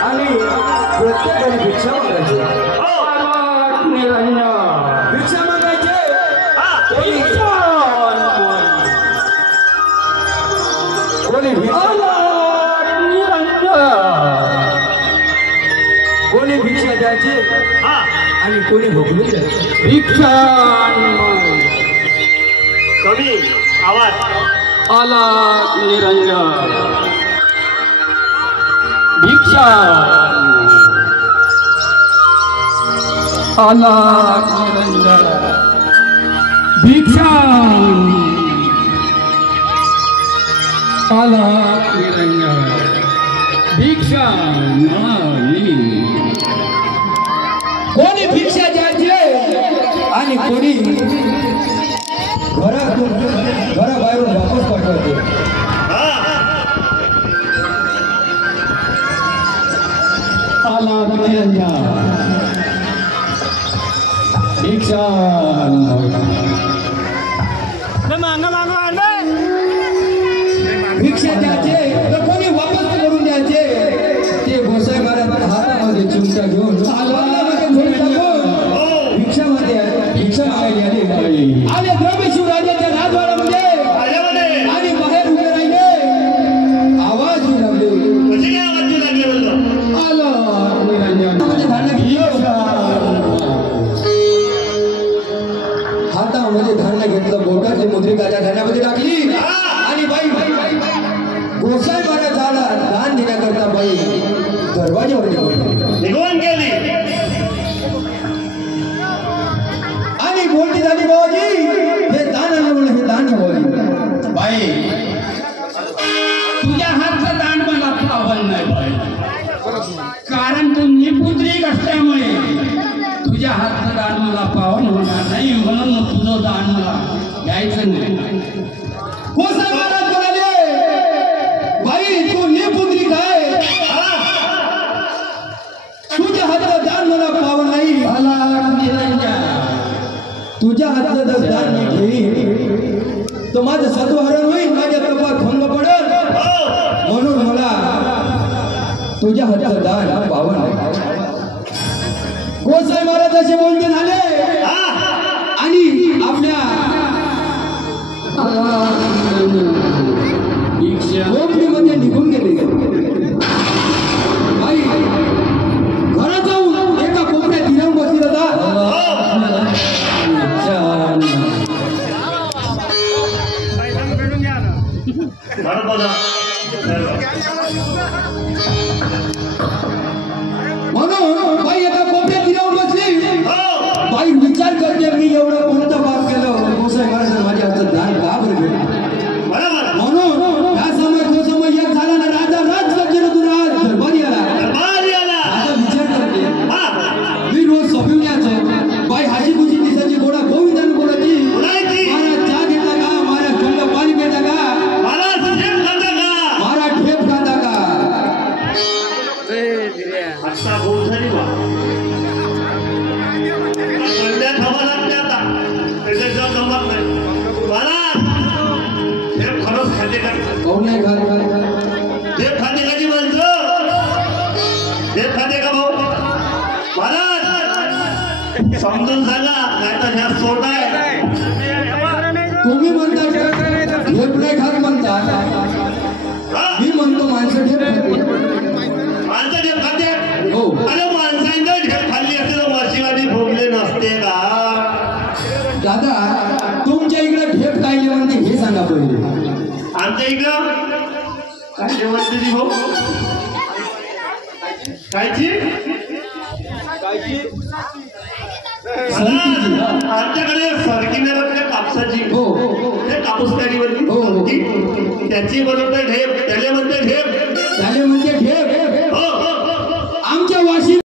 आणि प्रत्येकाने भिक्षा मागायची भिक्षा मागायचे कोणी कोणी भिक्षा द्यायची आणि कोणी भोगलून द्यायचे भिक्षा कमी आवाज आला निरंजन भिक्षा आला निरंजन भिक्षा आला निरंजन भिक्षा नाही कोणी भिक्षा द्यायचे आणि कोणी घराबाहेरून वापस पाठवायचे आला निरंजन भिक्षा भिक्षा द्यायचे तर कोणी वापस करून द्यायचे ते गोसाई महाराज हातामध्ये चिमटा घेऊन भिक्षा मागायला आले द्रव्य शिवराजाच्या राजवाड्यामध्ये आणि बाहेर उभे राहिले आवाज येऊ लागले आला हातामध्ये धान्य घेतलं बोटातली मुद्रिका त्या धान्यामध्ये टाकली आणि बाई गोसाई महाराज झाला दान देण्याकरता बाई दरवाजावर निघून गेली आणि बोलती झाली बाबाजी हे दान आलं म्हणून हे दान बाबाजी बाई तुझ्या हातचं दान मला पावन नाही बाई कारण तू निपुत्रिक असल्यामुळे तुझ्या हातचं दान मला पावन होणार नाही म्हणून तुझं दान मला घ्यायचं नाही गोसाई महाराज म्हणाले बाई तू निपुत्रिक आहे तुझ्या हातचं दान मला पावन नाही तुझ्या हातचं जर दान मी घेईन तर माझं सत्वहरण होईल माझ्या कपाळ भंग पडेल म्हणून मला तुझ्या हातचं दान पावन आहे गोसाई महाराज असे बोलते झाले आणि आपल्या झोपडीमध्ये निघून गेले बाई घरात जाऊन एका कोपऱ्यात दिराम बसली होता म्हणून बाई एका कोपऱ्यात दिराम बसली बाई विचार करते मी एवढं कोणतं पाप केलं गोसाई महाराज माझ्या हातात दान का बरं घेतलं म्हणून या समय जो समय एक झाला ना राजा राज सज्जनतून राज दरबारी आला आता विचार करते मी रोज सपिवण्याचं बाई हाशी खुशी दिसायची गोडा गोविंदानं बोलायची महाराज चहा घेतला का महाराज थंड पाणी पिता का महाराज ठेप खाता का आता बोल झाली बा संध्या थांबा लागते आता त्याच्याशिवाय जमत नाही महाराज हे खरंच खाते का कोण नाही खात हे खाते का जी माणसं हे खाते का भाऊ महाराज समजून सांगा नाही तर ह्या सोट आहे तुम्ही म्हणता ठेप नाही खात म्हणता मी म्हणतो माणसं ठेप खाते माणसं ढेप खाते हो अरे माणसांना ढेप खाल्ली असते तर वाशीवादी भोगले नसते का दादा तुमच्या इकडे ठेप काढली म्हणते हे सांगा पहिले आमच्या इकडं काय जेवण दिली भाऊ कायची आमच्याकडे सरकीने कापसाची हो ते कापूस काडीवरती हो. त्याची बनवते ढेप त्याला म्हणते ढेप त्याले म्हणजे